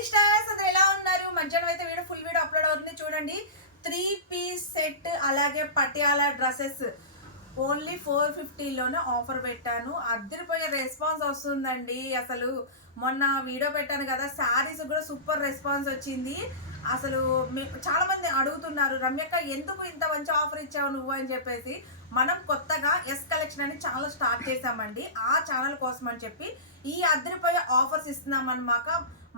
Sisters అందరూ ఎలా ఉన్నారు? మధ్యాహ్నం అయితే వీడియో ఫుల్ వీడియో అప్లోడ్ అవుతుంది చూడండి. 3 పీస్ సెట్ అలాగే పటియాలా డ్రెస్సెస్ ఓన్లీ 450లోనే ఆఫర్ పెట్టాను. అద్దరిపోయే రెస్పాన్స్ వస్తుందండి. అసలు మొన్న వీడియో పెట్టాను కదా, శారీస్ కూడా సూపర్ రెస్పాన్స్ వచ్చింది. అసలు చాలా మంది అడుగుతున్నారు, రమ్యక్క ఎందుకు ఇంత మంచి ఆఫర్ ఇచ్చావు నువ్వు అని చెప్పేసి. మనం కొత్తగా ఎస్ కలెక్షన్ అని ఛానల్ స్టార్ట్ చేసామండి. ఆ ఛానల్ కోసం అని చెప్పి ఈ అద్దరిపోయే ఆఫర్స్ ఇస్తున్నాం అన్నమాట.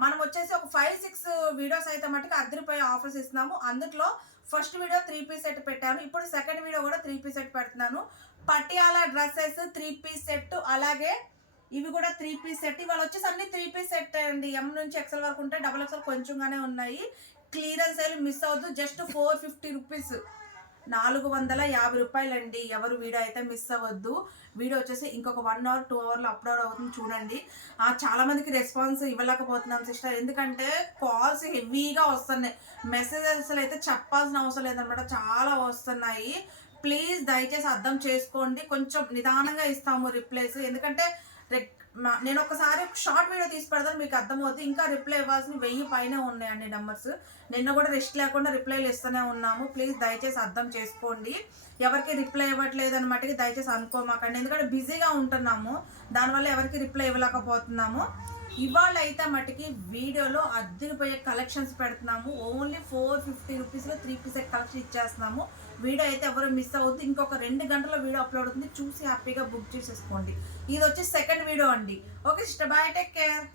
మనం వచ్చేసి ఒక 5-6 వీడియోస్ అయితే మటుకు అద్దరిపోయే ఆఫర్స్ ఇస్తున్నాము. అందులో ఫస్ట్ వీడియో 3 పీస్ సెట్ పెట్టాను. ఇప్పుడు సెకండ్ వీడియో కూడా 3 పీస్ సెట్ పెడుతున్నాను. పటియాలా డ్రెస్సెస్ 3 పీస్ సెట్, అలాగే ఇవి కూడా 3 పీస్ సెట్. ఇవాళ వచ్చేసి అన్ని 3 పీస్ సెట్ అండి. ఎం నుంచి ఎక్సెల్ వరకు ఉంటాయి, డబుల్ ఎక్సెల్ కొంచెంగానే ఉన్నాయి. క్లియరెన్స్ సేల్ మిస్ అవ్వద్దు. జస్ట్ 450 రూపీస్, 450 రూపాయలండి. ఎవరు వీడియో అయితే మిస్ అవ్వద్దు. వీడియో వచ్చేసి ఇంకొక 1 అవర్ 2 అవర్లో అప్లోడ్ అవుతుంది చూడండి. చాలా మందికి రెస్పాన్స్ ఇవ్వలేకపోతున్నాం సిస్టర్, ఎందుకంటే కాల్స్ హెవీగా వస్తున్నాయి. మెసేజెస్ అయితే చెప్పాల్సిన అవసరం లేదనమాట, చాలా వస్తున్నాయి. ప్లీజ్ దయచేసి అర్థం చేసుకోండి. కొంచెం నిదానంగా ఇస్తాము రిప్లైస్, ఎందుకంటే నేను ఒకసారి షార్ట్ వీడియో తీసి పెడతాను, మీకు అర్థమవుతుంది. ఇంకా రిప్లై ఇవ్వాల్సిన 1000 పైనే ఉన్నాయండి నెంబర్స్. నిన్న కూడా రెస్ట్ లేకుండా రిప్లైలు ఇస్తూనే ఉన్నాము. ప్లీజ్ దయచేసి అర్థం చేసుకోండి. ఎవరికి రిప్లై ఇవ్వట్లేదు అనమాట దయచేసి అనుకోమాకండి, ఎందుకంటే బిజీగా ఉంటున్నాము, దానివల్ల ఎవరికి రిప్లై ఇవ్వలేకపోతున్నాము. ఇవాళ అయితే మటుకి వీడియోలో అద్దరిపోయే కలెక్షన్స్ పెడుతున్నాము. ఓన్లీ 450 రూపీస్లో 3 పీస్ కలెక్షన్ ఇచ్చేస్తున్నాము. వీడియో అయితే ఎవరు మిస్ అవుతుంది. ఇంకొక 2 గంటల వీడియో అప్లోడ్ అవుతుంది, చూసి హ్యాపీగా బుక్ చేసేసుకోండి. ఇది వచ్చి సెకండ్ వీడియో అండి. Okay sister, bye, take care.